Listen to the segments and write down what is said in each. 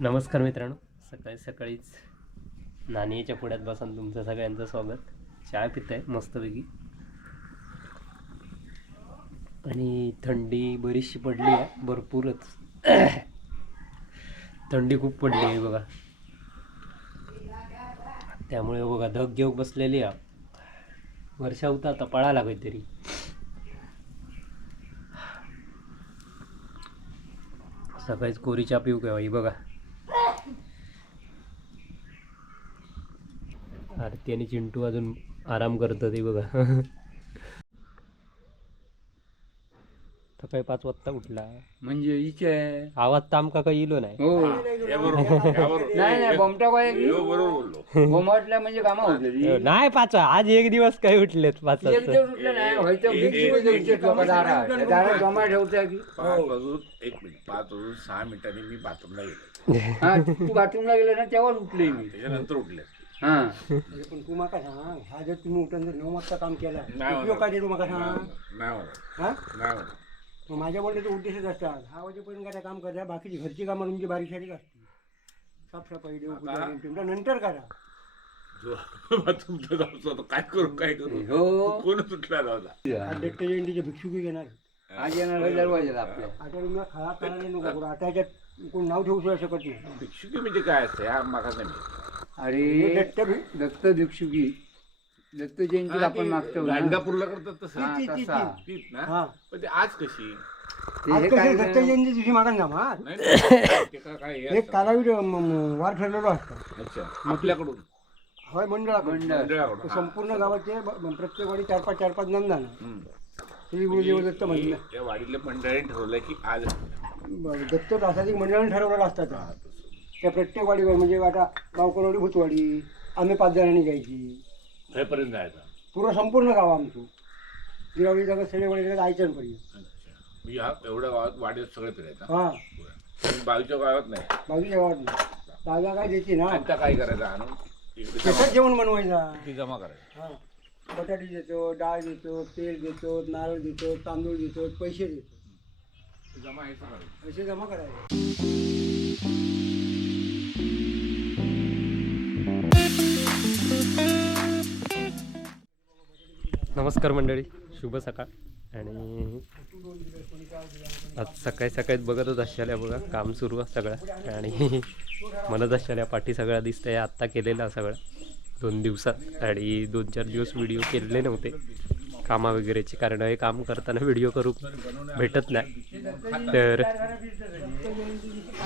नमस्कार मित्रांनो सकाळी सकाळीच नाणीच्या पुढ्यात बसून तुमचं सगळ्यांचं स्वागत. चहा पित आहे मस्तपैकी. आणि थंडी बरीचशी पडली आहे भरपूरच. थंडी खूप पडली आहे बघा. त्यामुळे बघा धग घेऊ बसलेली आहे वर्षा होता आता पळाला काहीतरी. सकाळीच कोरी चहा पिऊ का ही बघा. आरती आणि चिंटू अजून आराम करतात हे बघा. सकाळी पाच वाजता उठला. म्हणजे इथे आवाज तर आमका काही इलो नाही. हो. नाही नाही बॉम्बटा काय बोंबाटल्या म्हणजे कामा होतली. नाही पाच आज एक दिवस काय उठलेत पाच एक पाच वाजून एक मिनिट पाच वाजून सहा मिनिटांनी मी बाथरूमला गेलो. हा तू बाथरूमला गेला ना तेव्हाच उठले मी. त्याच्यानंतर उठले. हा. पण तू म्हाका सांग हा जर तुम्ही उठून जर नऊ वाजता काम केला नाही उपयोग. काय ते तू म्हाका सांग. नाही होणार. हा? नाही होणार. मग माझ्या बोलण्याचे उद्देशच असतात. हा वाजेपर्यंत काय काम करा बाकीची घरची कामं तुमची बारीक सारीक असते साफसफाई देवपूजा तुमच्या नंतर करा. जो होतं काय करू काय करू? हो. कोणच उठला नव्हता. आज दत्त जयंतीचे भिक्षुकी घेणार आज येणार आपल्या. आता तुम्हाला खळा करायला नको करू. आता याच्यात कोण नाव ठेवू सुद्धा शकत नाही. भिक्षुकी म्हणजे काय असते हा मागा नाही माहीत. अरे दत्त भी- दत्त भिक्षुकी. दत्त जयंतीला आपण मागतो ना. गाणगापूरला करतात तसं. हा, ती- ती- तसा. तीच ना? हा. पण ते आज कशी? ते आज हे दत्त जयंती दिवशी मागा ना मा नाही नाही. ते का- काय हे एक असतं. कालावीर म- म- वार ठरलेलो असतो. अच्छा. आपल्याकडून? होय मंडळाकडून. मंडळ मंडळाकडून तो हा. संपूर्ण गावाचे ब- प्रत्येक वाडी चार पाच चार पाच नंदाना हम्म. श्री गुरुदेव दत्त मंदिर त्या वाडीतल्या मंडळाने ठरवलं की आज दत्त प्रासादिक मंडळाने ठरवलेलं असतात त्या प्रत्येक वाडीवर म्हणजे आता गावकरवाडी भूतवाडी आम्ही पाच जणांनी जायची हेपर्यंत जायचं पूर्ण संपूर्ण गाव आमचं. दिवाळी जागा सगळे वाडी आयचणपर्यंत अच्छा. म्हणजे हा एवढ्या गावात वाडीत सगळे फिरायचं? हा. पण बाजूच्या गावात नाही? बाजूच्या गावात नाही. जागा काय द्यायची ना? आता काय करायचं आणून? इकडे त्याच्यात जेवण बनवायचा. ती जमा करायचं. हा. बटाटी देतो डाळ देतो तेल देतो नारळ देतो तांदूळ देतो पैसे देतो. जमा यायचं. पैसे जमा करायचे. नमस्कार मंडळी शुभ सकाळ. आणि आज सकाळी सकाळीच बघतच असल्या बघा काम सुरू आहे सगळं. आणि म्हणत असल्या पाठी सगळ्या दिसतंय आत्ता केलेला सगळं. दोन दिवसात आणि दोन चार दिवस व्हिडिओ केलेले नव्हते. कामा वगैरेचे कारण हे काम करताना व्हिडिओ करू भेटत नाही. तर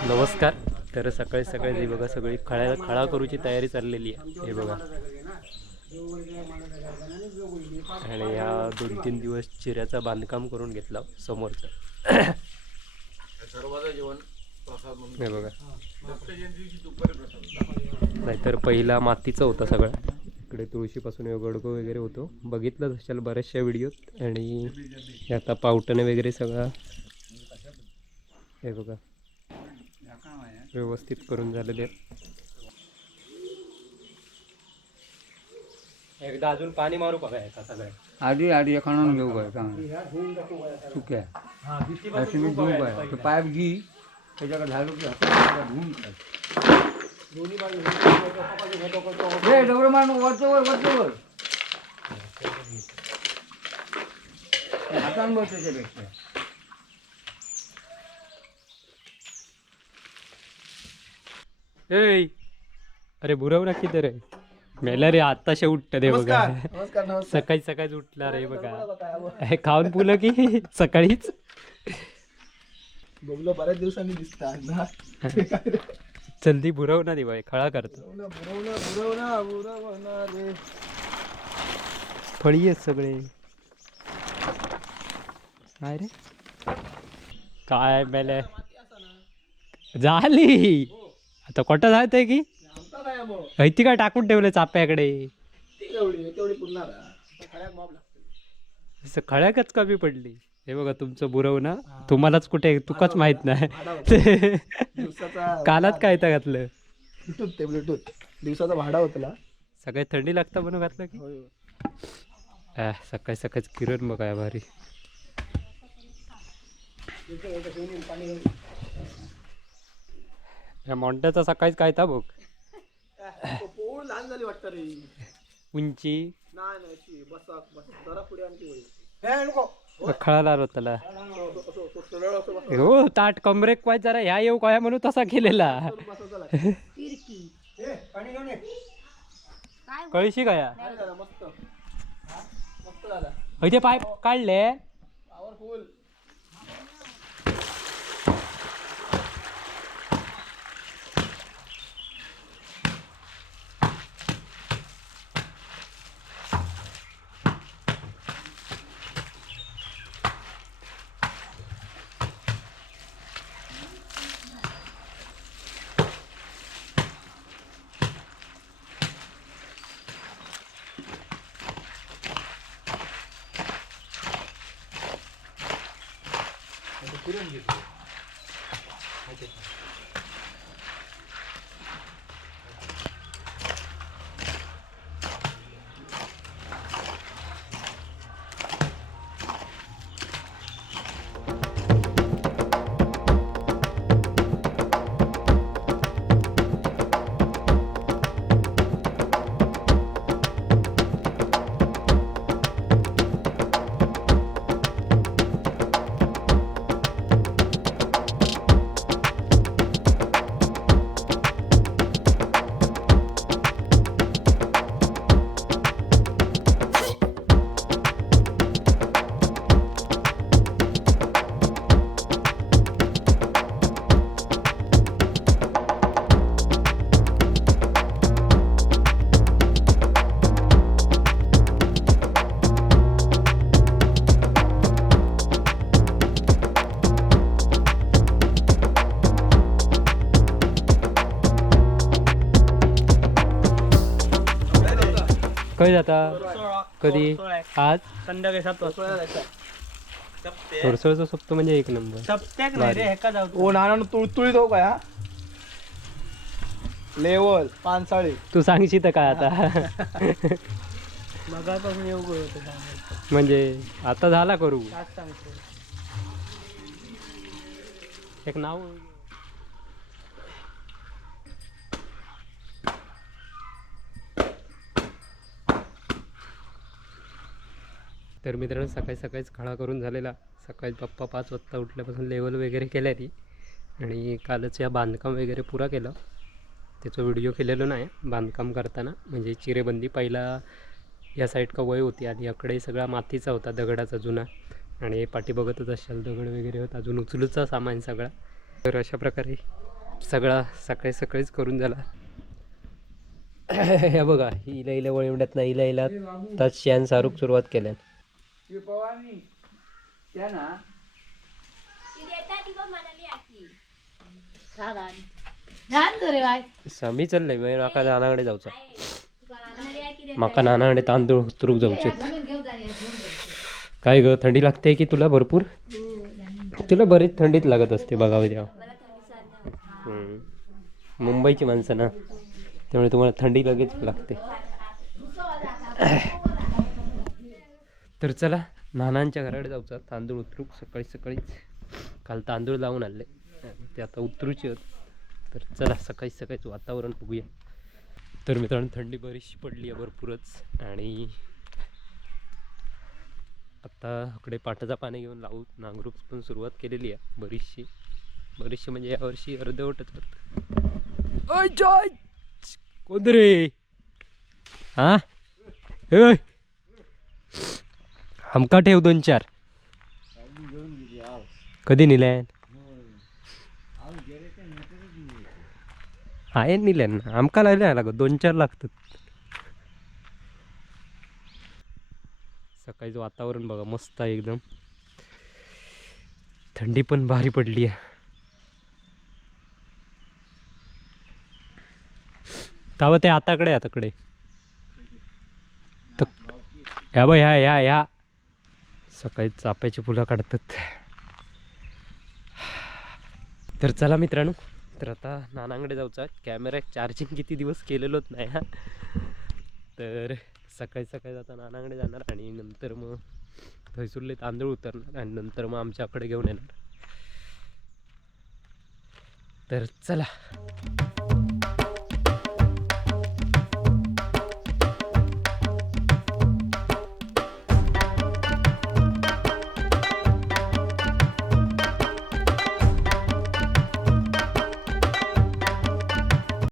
नमस्कार. तर सकाळी सकाळी हे बघा सगळी खळा खळा करूची तयारी चाललेली आहे. हे बघा. आणि या दोन तीन दिवस चिऱ्याचं बांधकाम करून घेतला समोरचं. सर्वांचं जेवण प्रसाद म्हणून. हे बघा. नाहीतर पहिला मातीचं होतं सगळं. इकडे तुळशीपासून गडगो वगैरे होतो. बघितलंच असेल बऱ्याचशा व्हिडिओत. आणि आता पावटणे वगैरे सगळं. हे बघा. व्यवस्थित करून झालेले एकदा अजून पाणी मारू एका सगळ्या? आधी आधी एखादं घेऊ काय चांगलं अशी मी धुवू काय ते पाईप घी त्याच्याकडे झालो की हाताला धुवून डबरं वरचं वर वरचं वर हातानं बस त्याच्यापेक्षा ए अरे बुरव ना किती रे. मेला रे आत्ताशे उठत रे बघा सकाळी सकाळीच उठला रे बघा. हे खाऊन पुलं की सकाळीच? बघलो बऱ्याच दिवसांनी दिसतात ना. जल्दी बुरव ना बाई खळा करतो. फळी आहेत सगळे. काय रे? काय मेले? झाली. आता कोटा जायत की? ऐती काय टाकून ठेवले चाप्याकडे? खळ्याकच कमी पडली. हे बघा तुमचं बुरव ना तुम्हालाच कुठे तुकाच माहीत नाही. कालात काय तर घातलं? ब्लूटूथ ते ब्लूटूथ. दिवसाचा भाडा होतला सगळ्यात थंडी लागतं म्हणून घातलं की? सकाळी सकाळीच किरण बघा या भारी. ह्या मोंट्याचा सकाळीच काय था बघ पोळ लहान झाली वाटतं रे. उंची. नाही नाही अशी बसा बस जरा पुढे आमची होईल हे नको. खळाला हो ताट कमरेक पाय जरा ह्या येऊ काय म्हणून तसा केलेला. कळशी काय मस्त. मस्त झाला. ते पाय काढले. 그런 게 있어요. कधी जाता? कधी? आज? संध्याकाळी सात वाजता. थोडसळचं सोपतो म्हणजे एक नंबर. सप्त्याक नाही रे हेका जाऊ ओ नाना तुळतुळी जाऊ काय हा लेवल पानसाळी. तू सांगशील तर काय आता? मगापासून येऊ होतं. म्हणजे आता झाला करू. एक नाव तर मित्रांनो सकाळी सकाळीच खळा करून झालेला. सकाळी पप्पा पाच वाजता उठल्यापासून लेवल वगैरे केल्या ती. आणि कालच या बांधकाम वगैरे पुरा केलं. त्याचं व्हिडिओ केलेलो नाही बांधकाम करताना. म्हणजे चिरेबंदी पहिला या साईड का वय होती आणि याकडे सगळा मातीचा होता दगडाचा जुना. आणि पाठी बघतच असाल दगड वगैरे होता. अजून उचलूचा सामान सगळा. तर अशा प्रकारे सगळा सकाळी सकाळीच करून झाला. हे बघा इला हिला वळवण्यात नाही इला इला तास शेण सारूक सुरुवात केल्या पवानी त्या ना समी चाललंय मी माका नानाकडे जाऊचा. माका नानाकडे तांदूळ उतरूक जाऊचे. काय ग थंडी लागते की तुला भरपूर? तुला बरीच थंडीत लागत असते बघावं तेव्हा. मुंबईची माणसं ना त्यामुळे तुम्हाला थंडी लगेच लागते. तर चला नानांच्या घराकडे जाऊचा तांदूळ उतरूक सकाळी सकाळीच काल तांदूळ लावून आणले. ते आता उतरूचे होत तर चला सकाळी सकाळीच वातावरण बघूया. तर मित्रांनो थंडी बरीचशी पडली आहे भरपूरच. आणि आता इकडे पाटाचा पाणी घेऊन लावू. नांगरूक पण सुरुवात केलेली आहे बरीचशी. बरीचशी म्हणजे यावर्षी अर्धवटच कोण रे? हा हमका ठेव दोन चार. कधी निल्यान आहे निल्यान आमका लायला लागत दोन चार लागतात सकाळीचं वातावरण बघा मस्त आहे एकदम. थंडी पण भारी पडली आहे. तावं ते आताकडे आताकडे. तर ह्या बाय ह्या ह्या ह्या सकाळी चाप्याची फुलं काढतात. तर चला मित्रांनो तर आता नानांकडे जाऊचा. कॅमेरा चार्जिंग किती दिवस केलेलोच नाही हा. तर सकाळी सकाळी जाता नानांकडे जाणार आणि नंतर मग थैसूरले तांदूळ उतरणार आणि नंतर मग आमच्याकडे घेऊन येणार. तर चला.